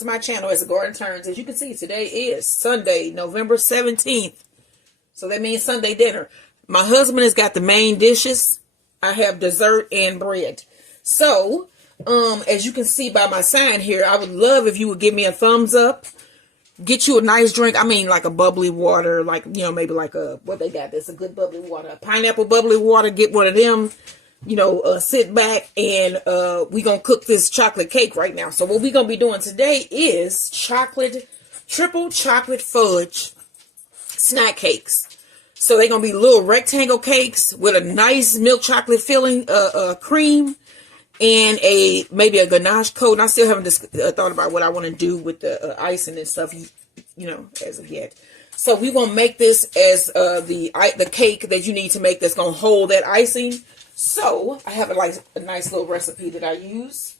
to my channel as the Garden Turns. As you can see, today is Sunday, November 17th. So that means Sunday dinner. My husband has got the main dishes. I have dessert and bread. So, as you can see by my sign here, I would love if you would give me a thumbs up. Get you a nice drink. I mean, like a bubbly water, like, you know, maybe like a, what they got, that's a good bubbly water. A pineapple bubbly water, get one of them. You know, sit back and we're going to cook this chocolate cake right now. So what we're going to be doing today is triple chocolate fudge snack cakes. So they're going to be little rectangle cakes with a nice milk chocolate filling, cream, and maybe a ganache coat. And I still haven't thought about what I want to do with the icing and stuff, you know, as of yet. So we're going to make this as the cake that you need to make that's going to hold that icing. So I have a nice little recipe that I use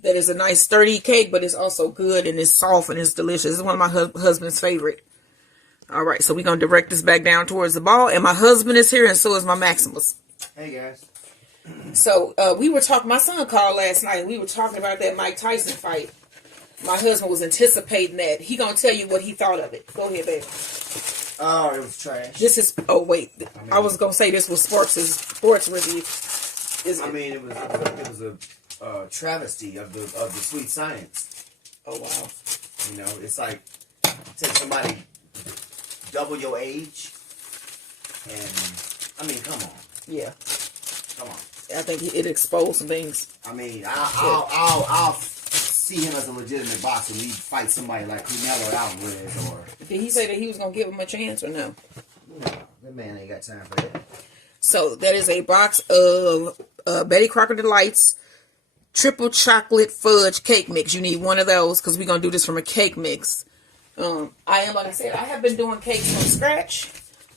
that is a nice sturdy cake, but it's also good and it's soft and it's delicious. It's one of my husband's favorite. All right, so we're going to direct this back down towards the ball. And my husband is here and so is my Maximus. Hey, guys. So we were talking, my son called last night and we were talking about that Mike Tyson fight. My husband was anticipating that. He going to tell you what he thought of it. Go ahead, baby. Oh, it was trash. This is, oh wait, I was going to say this was sports review. It was a travesty of the sweet science. Oh wow. You know, it's like take somebody double your age and I mean, come on. Yeah. Come on. I think it exposed some things. I mean, I'll see him as a legitimate boxer when he fights somebody like Canelo Alvarez or... Did he say that he was going to give him a chance or no? No, that man ain't got time for that. So that is a box of Betty Crocker Delights triple chocolate fudge cake mix. You need one of those because we're going to do this from a cake mix. Like I said, I have been doing cakes from scratch.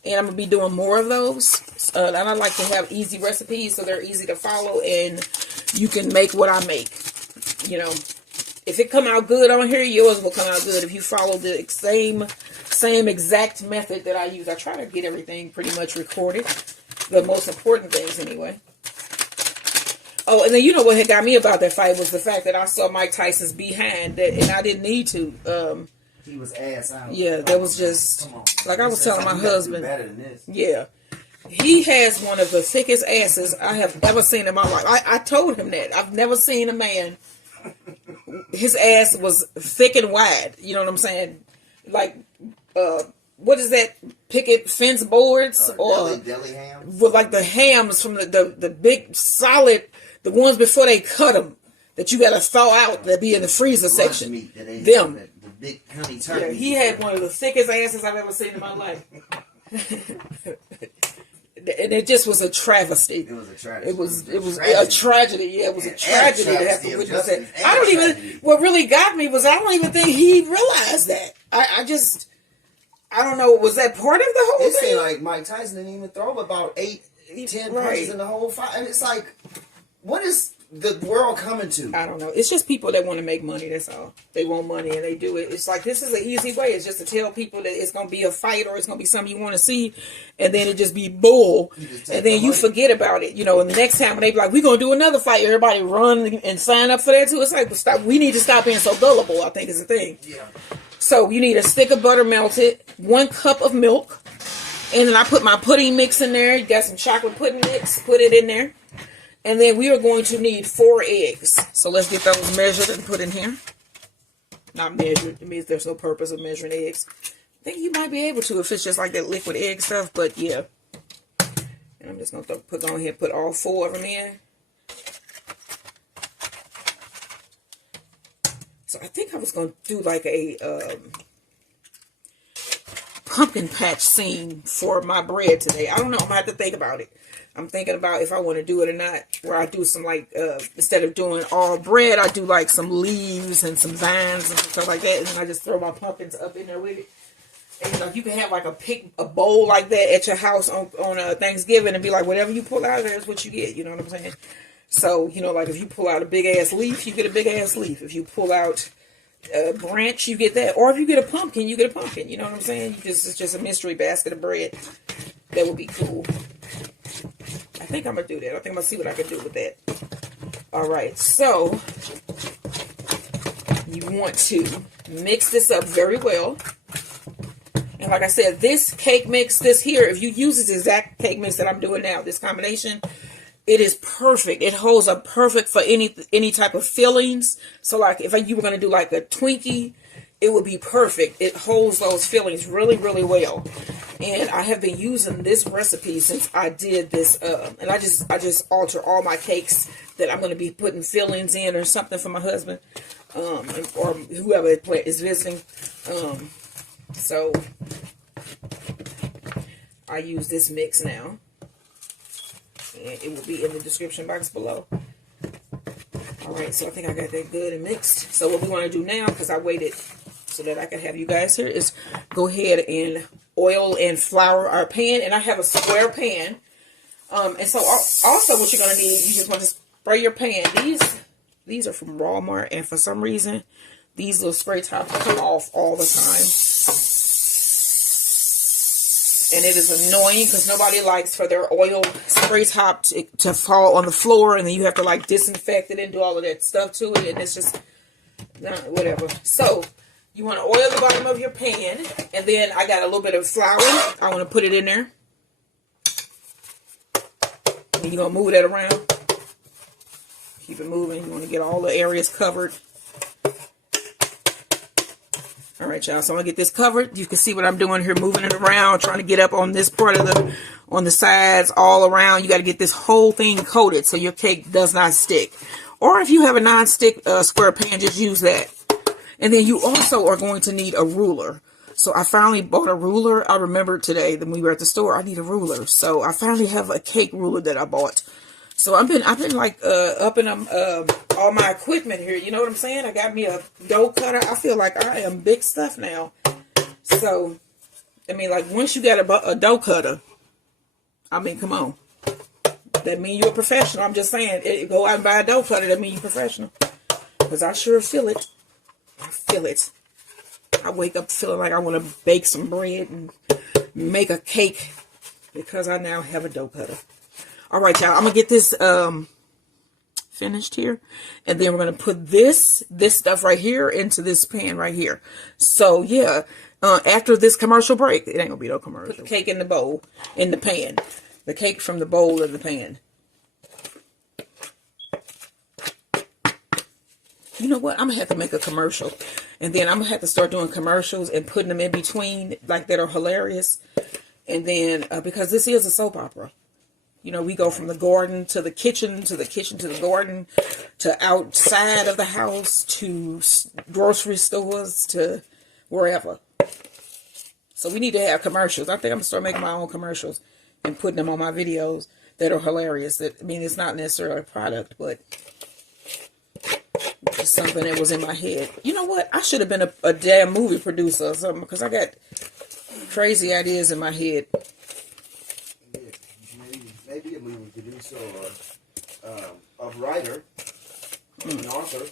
And I'm going to be doing more of those. And I like to have easy recipes so they're easy to follow. And you can make what I make. You know, if it come out good on here, yours will come out good. If you follow the same exact method that I use. I try to get everything pretty much recorded. The most important things anyway. Oh, and then you know what had got me about that fight was the fact that I saw Mike Tyson's behind. And I didn't need to. He was ass out. Yeah, that was just, like I was telling my husband. Better than this. Yeah. He has one of the thickest asses I have ever seen in my life. I told him that. I've never seen a man. His ass was thick and wide. You know what I'm saying? Like, what is that? Picket fence boards? Or deli hams? With like the hams from the big solid, the ones before they cut them. That you got to thaw out that be in the freezer section. Meat that they them. The big honey turkey. Yeah, he had one of the thickest asses I've ever seen in my life. And it just was a travesty. It was a tragedy. It was a tragedy. Yeah, it was a tragedy to have to witness that. I don't even, what really got me was I don't even think he realized that. I don't know, was that part of the whole thing? It thing? seemed like Mike Tyson didn't even throw about 10 punches in the whole fight. And it's like, what is the world coming to? I don't know. It's just people that want to make money, that's all. They want money and they do it. It's like, this is an easy way. It's just to tell people that it's going to be a fight or it's going to be something you want to see, and then it just be bull, and then you forget about it. You know, and the next time when they be like, we're going to do another fight, everybody run and sign up for that too. It's like, stop. We need to stop being so gullible, I think is the thing. Yeah. So you need a stick of butter melted, 1 cup of milk, and then I put my pudding mix in there. You got some chocolate pudding mix, put it in there. And then we are going to need 4 eggs. So let's get those measured and put in here. Not measured. It means there's no purpose of measuring eggs. I think you might be able to if it's just like that liquid egg stuff. But yeah. And I'm just going to go ahead and put all 4 of them in. So I think I was going to do like a pumpkin patch scene for my bread today. I don't know. I'm going to have to think about it. I'm thinking about if I want to do it or not, where I do some like, instead of doing all bread, I do like some leaves and some vines and stuff like that. And then I just throw my pumpkins up in there with it. And you know, you can have like a bowl like that at your house on Thanksgiving and be like, whatever you pull out of there is what you get. You know what I'm saying? So, you know, like if you pull out a big ass leaf, you get a big ass leaf. If you pull out a branch, you get that. Or if you get a pumpkin, you get a pumpkin. You know what I'm saying? It's just a mystery basket of bread. That would be cool. I think I'm going to do that. I think I'm going to see what I can do with that. All right. So, you you want to mix this up very well. And like I said, this cake mix, this here, if you use this exact cake mix that I'm doing now, this combination, it is perfect. It holds up perfect for any type of fillings. So like if you were going to do like a Twinkie, it would be perfect. It holds those fillings really, really well. And I have been using this recipe since I did this. And I just alter all my cakes that I'm going to be putting fillings in or something for my husband. Or whoever is visiting. So I use this mix now. And it will be in the description box below. Alright, so I think I got that good and mixed. So what we want to do now, because I waited so that I can have you guys here, is go ahead and oil and flour our pan. And I have a square pan. And so also what you're going to need, you just want to spray your pan. These are from Walmart, and for some reason, these little spray tops come off all the time. And it is annoying because nobody likes for their oil spray top to fall on the floor, and then you have to like disinfect it and do all of that stuff to it, and it's just whatever. So you want to oil the bottom of your pan, and then I got a little bit of flour. I want to put it in there. And you're going to move that around. Keep it moving. You want to get all the areas covered. Alright, y'all, so I'm going to get this covered. You can see what I'm doing here, moving it around, trying to get up on this part of on the sides, all around. You got to get this whole thing coated so your cake does not stick. Or if you have a non-stick square pan, just use that. And then you also are going to need a ruler. So I finally bought a ruler. I remembered today that when we were at the store, I need a ruler. So I finally have a cake ruler that I bought. So I've been like upping all my equipment here. You know what I'm saying? I got me a dough cutter. I feel like I am big stuff now. So, I mean, like once you got a dough cutter, I mean, come on. That means you're a professional. I'm just saying, go out and buy a dough cutter. That means you're professional. Because I sure feel it. I feel it. I wake up feeling like I want to bake some bread and make a cake because I now have a dough cutter. All right, y'all. I'm going to get this finished here. And then we're going to put this stuff right here into this pan right here. So, yeah. After this commercial break, it ain't going to be no commercial. Put the cake in the bowl, in the pan. The cake from the bowl of the pan. You know what? I'm going to have to make a commercial. And then I'm going to have to start doing commercials and putting them in between, like, that are hilarious. And then, because this is a soap opera. You know, we go from the garden to the kitchen, to the kitchen to the garden, to outside of the house, to grocery stores, to wherever. So we need to have commercials. I think I'm going to start making my own commercials and putting them on my videos that are hilarious. I mean, it's not necessarily a product, but it's something that was in my head. You know what? I should have been a damn movie producer or something, because I got crazy ideas in my head. Maybe a movie producer or a writer, an author.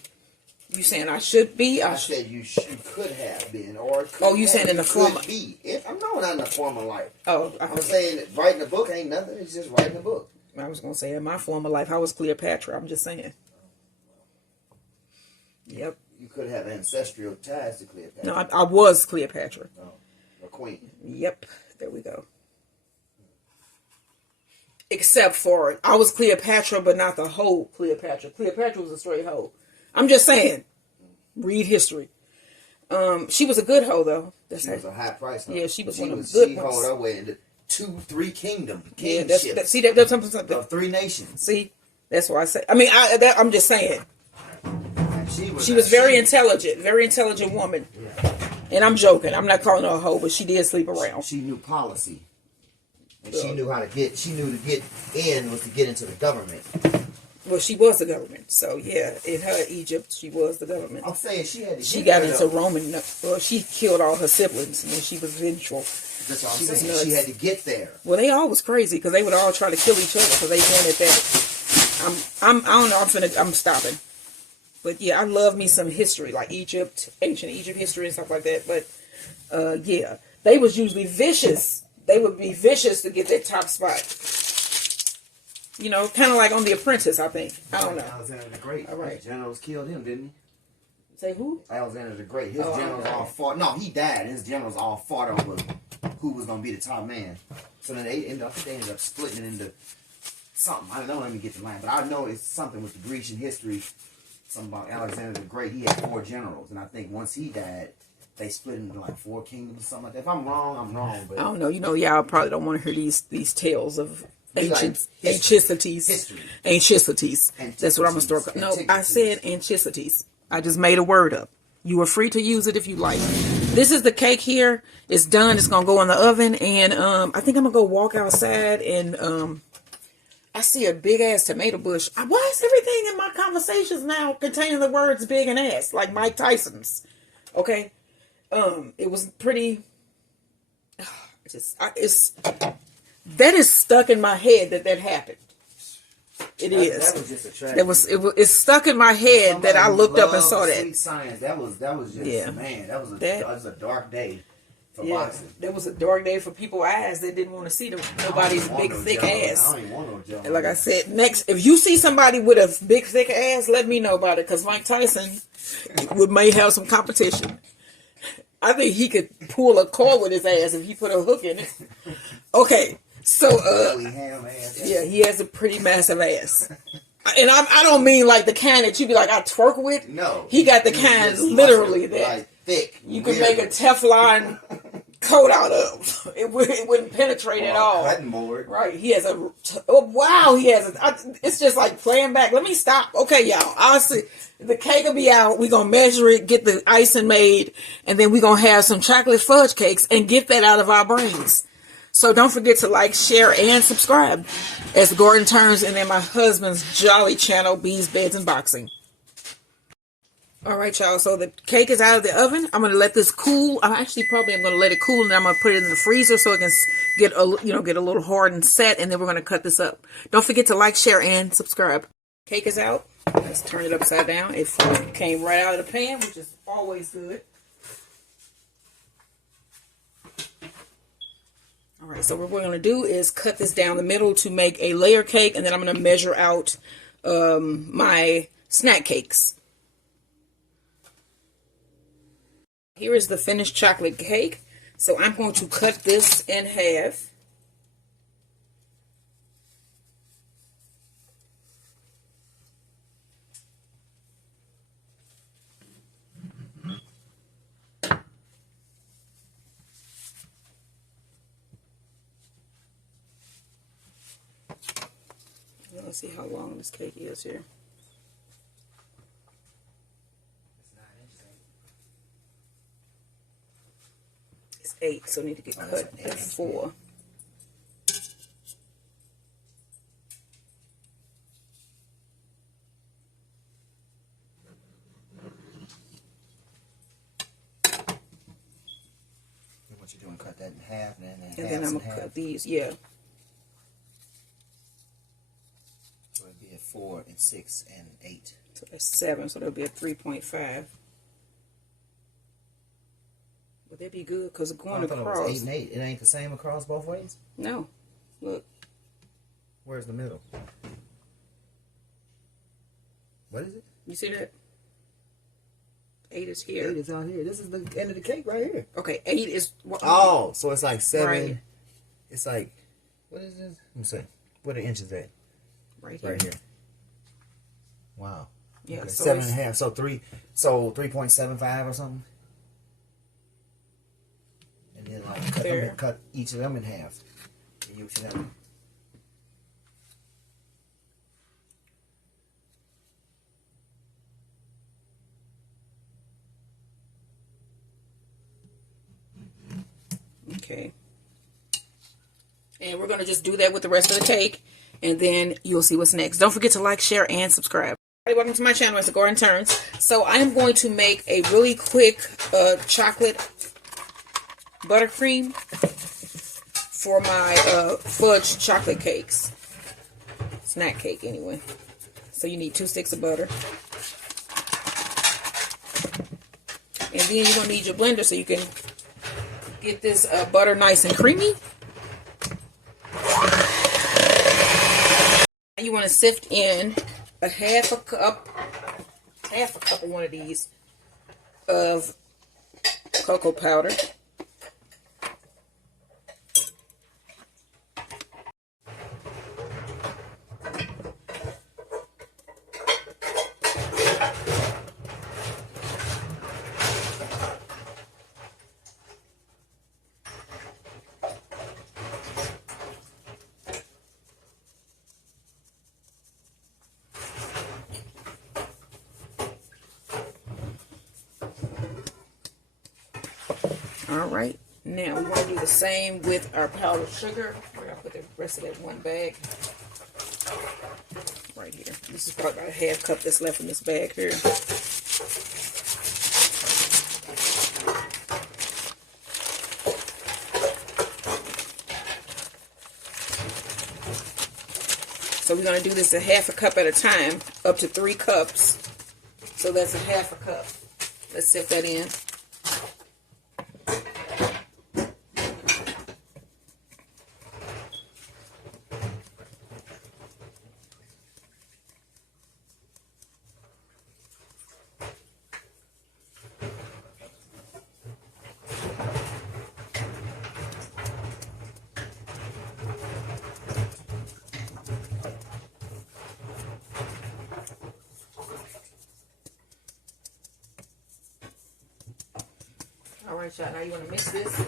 You saying I should be? I said you could have been, or oh, you saying in the form? I'm not in the form of life. Oh, I'm saying that writing a book ain't nothing. It's just writing a book. I was gonna say in my former life, I was Cleopatra. I'm just saying. Yep. You could have ancestral ties to Cleopatra. No, I was Cleopatra. Oh, a queen. Yep. There we go. Except for I was Cleopatra, but not the whole Cleopatra. Cleopatra was a straight hoe. I'm just saying. Read history. She was a good hoe, though. She was a high price. Yeah, she was one of the good ones. She hauled her way into 3 kingdoms. Yeah, that's something. Of 3 nations. See, that's why I say. I mean, I'm just saying. She was very intelligent woman. Yeah. And I'm joking. I'm not calling her a hoe, but she did sleep around. She knew policy. And she knew to get in was to get into the government. Well, she was the government. So, yeah, in her Egypt, she was the government. I'm saying she got into Roman. Well, she killed all her siblings, and she was vengeful. That's what I'm saying. She had to get there. Well, they all was crazy because they would all try to kill each other because they wanted that. I don't know. I'm stopping. But, yeah, I love me some history, like Egypt, ancient Egypt history and stuff like that. But, yeah, they was usually vicious. They would be vicious to get that top spot. You know, kind of like on The Apprentice, I think. I don't know. Alexander the Great. All right. The generals killed him, didn't he? Say who? Alexander the Great. His generals all fought. No, he died. His generals all fought over who was going to be the top man. So then they ended up splitting it into something. I don't know. Let me get the line. But I know it's something with the Grecian history. Something about Alexander the Great. He had 4 generals. And I think once he died, they split into like 4 kingdoms or something like that. If I'm wrong, I'm wrong. But I don't know. You know, y'all probably don't want to hear these tales of ancient like ancients. Ancients. That's what I'm going to start. No, I said ancients. I just made a word up. You are free to use it if you like. This is the cake here. It's done. It's going to go in the oven. And I think I'm going to go walk outside. And I see a big-ass tomato bush. Why is everything in my conversations now containing the words big and ass? Like Mike Tyson's. Okay? It was pretty... that is stuck in my head that happened. It is. That was just a tragedy. It's stuck in my head. Somebody that I looked up and saw that. Sweet science. That was just man. That was a dark day for boxing. That was a dark day for people's eyes. They didn't want to see nobody's big thick ass. I don't even want no like I said, next if you see somebody with a big thick ass, let me know about it because Mike Tyson may have some competition. I think he could pull a cord with his ass if he put a hook in it. Okay. So, yeah, he has a pretty massive ass. And I don't mean like the kind that you be like, I twerk with. No. He got the kind literally that like thick. You could make a Teflon coat out of. It wouldn't penetrate at all. Cutting board. Right. He has it's just like playing back. Let me stop. Okay, y'all. I'll see. The cake will be out. We're going to measure it, get the icing made, and then we're going to have some chocolate fudge cakes and get that out of our brains. So don't forget to like, share, and subscribe as Gordon Turns and then my husband's jolly channel, Bees, Beds, and Boxing. All right, y'all. So the cake is out of the oven. I'm going to let this cool. I'm going to let it cool, and then I'm going to put it in the freezer so it can get a little hard and set, and then we're going to cut this up. Don't forget to like, share, and subscribe. Cake is out. Let's turn it upside down. It came right out of the pan, which is always good. All right, so what we're going to do is cut this down the middle to make a layer cake, and then I'm going to measure out my snack cakes. Here is the finished chocolate cake. So I'm going to cut this in half. Let's see how long this cake is here. It's 8, so I need to get cut at 4. What you doing? Cut that in half, and then I'm gonna cut these. Yeah. So it'd be a 4 and 6 and 8. So that's 7. So that'll be a 3.5. Would that be good? Because going across. It was 8 and 8. It ain't the same across both ways? No. Look. Where's the middle? What is it? You see that? 8 is here. 8 is out here. This is the end of the cake right here. Okay, 8 is. Oh, so it's like 7. Right. It's like, what is this? Let me see. What are the inches at? Right here. Right here. Wow. Yeah. Okay. So 7.5. So 3.75 or something. And then like cut each of them in half. And you should have. Okay. And we're going to just do that with the rest of the cake. And then you'll see what's next. Don't forget to like, share, and subscribe. Hey, welcome to my channel. It's Gordon Turns. So I am going to make a really quick chocolate buttercream for my fudge chocolate cakes. Snack cake, anyway. So you need 2 sticks of butter. And then you're going to need your blender so you can get this butter nice and creamy. You want to sift in a half a cup of one of these of cocoa powder. All right, now we want to do the same with our powdered sugar. We're going to put the rest of that in one bag right here. This is probably about a half cup that's left in this bag here. So we're going to do this a half a cup at a time, up to 3 cups. So that's a half a cup. Let's sift that in. All right, y'all, now you want to mix this.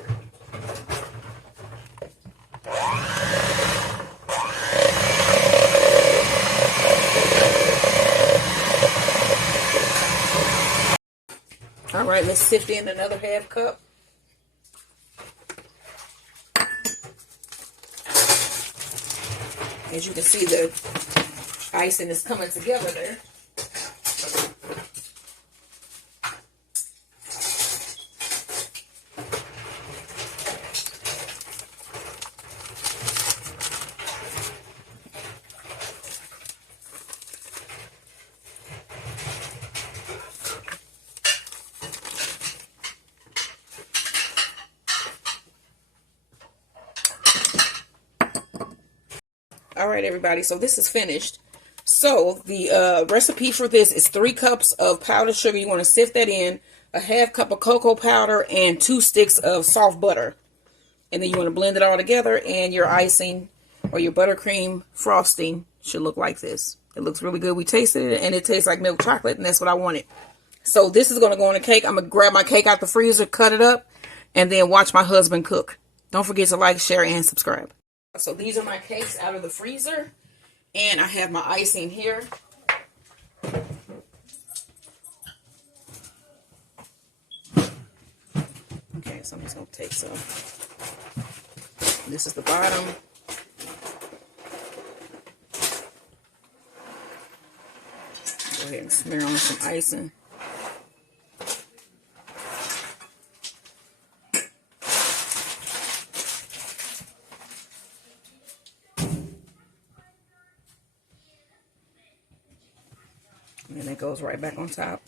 All right, let's sift in another half cup. As you can see, the icing is coming together there. All right, everybody, so this is finished. So the recipe for this is 3 cups of powdered sugar. You want to sift that in, a half cup of cocoa powder, and 2 sticks of soft butter. And then you want to blend it all together, and your icing or your buttercream frosting should look like this. It looks really good. We tasted it, and it tastes like milk chocolate, and that's what I wanted. So this is going to go on a cake. I'm going to grab my cake out the freezer, cut it up, and then watch my husband cook. Don't forget to like, share, and subscribe. So these are my cakes out of the freezer, and I have my icing here. Okay, so I'm just going to take some. This is the bottom. Go ahead and smear on some icing. And then it goes right back on top.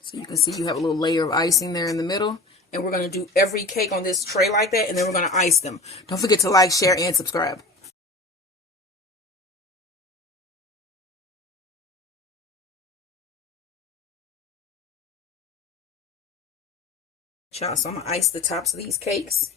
So you can see you have a little layer of icing there in the middle. And we're going to do every cake on this tray like that. And then we're going to ice them. Don't forget to like, share, and subscribe. So I'm going to ice the tops of these cakes.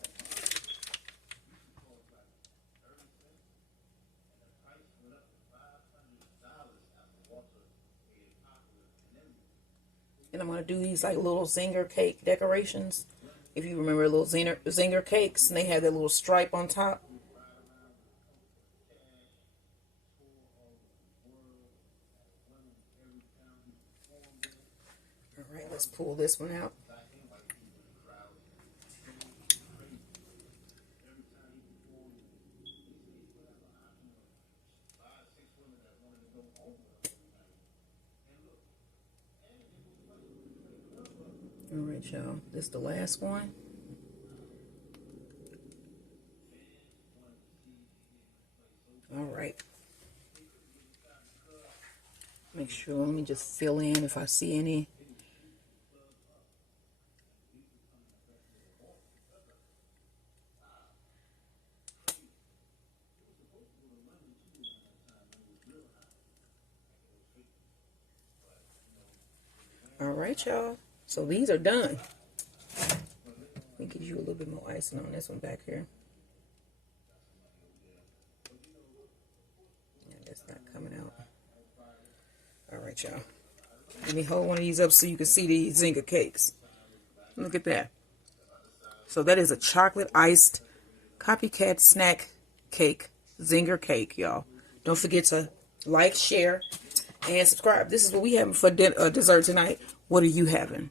And I'm going to do these like little Zinger cake decorations. If you remember little Zinger cakes, and they have that little stripe on top. All right, let's pull this one out. All right, y'all. This is the last one. All right. Make sure, let me just fill in if I see any. All right, y'all. So these are done. Let me give you a little bit more icing on this one back here. Yeah, that's not coming out. All right, y'all. Let me hold one of these up so you can see these Zinger cakes. Look at that. So that is a chocolate iced Copycat snack cake, Zinger cake, y'all. Don't forget to like, share, and subscribe. This is what we having for dessert tonight. What are you having?